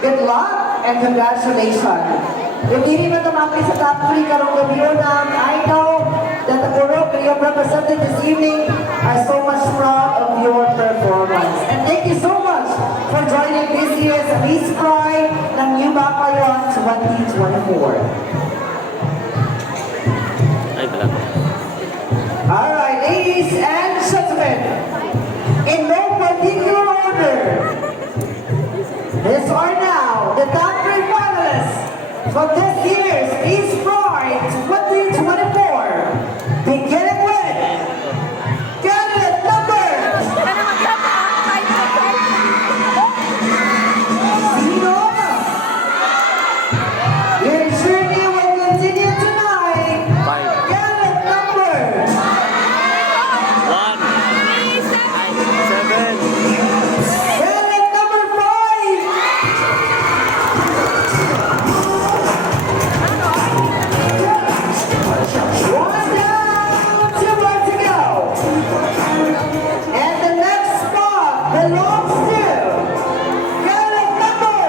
Good luck and congratulations. Yung hindi man tumapit sa top 3 karong gabi na, I know that the Purok you represented this evening are so much proud of your performance. And thank you so much for joining this year's Miss Pride ng New Bacayon 2024. Ay, black. Alright, ladies and gentlemen, in no particular order, these are now the top 3 finalists from this year's Miss Pride 2024. Beginning with candidate number Sino? Your journey will continue tonight. 5. Candidate number 1. 7. candidate number 5. One down, 2 more to go. And the next spot belongs to candidate number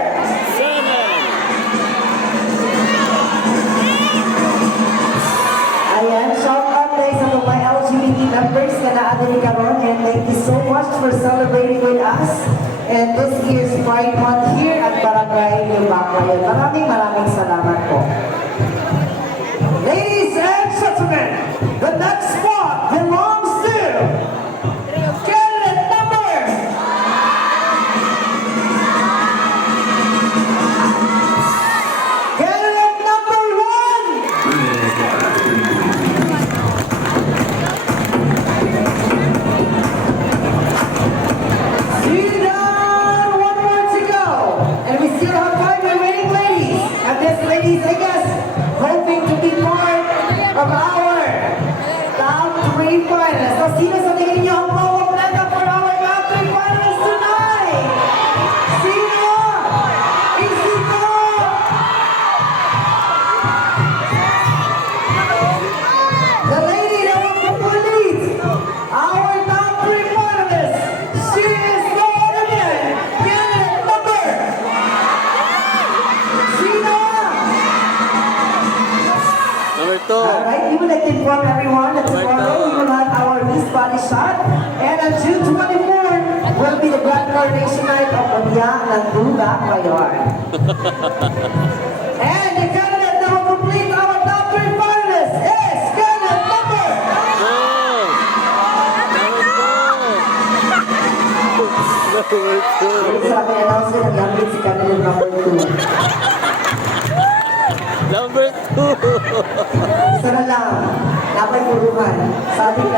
7. Ayan, shout out guys sa mga LGBT members na naadali karon, and thank you so much for celebrating with us and this year's Pride Month here at Barangay New Bacayon. Maraming salamat po. Ladies and gentlemen, the next spot belongs to candidate number candidate number 1. One more to go. And we still have 5 remaining ladies. And this ladies, I guess, hoping to be part of our top 3 finalists. So, sino sa tingin niyo ang mawawala for our top 3 finalists tonight? Sino? Isiko! The lady that will complete our top 3 finalists. She is no other than candidate number Sino? Number 2. Alright, we would like to inform everyone that tomorrow we will have our Miss Body Shot, and on June 24 will be the grand coronation night of Onya ng Duga Bayon. And the candidate that will complete our top 3 finalists is candidate number 2. Sa aking announcement, nag-gamit si candidate number 2. Number 2. Isa na lang, dapat puruhan. Sabi ko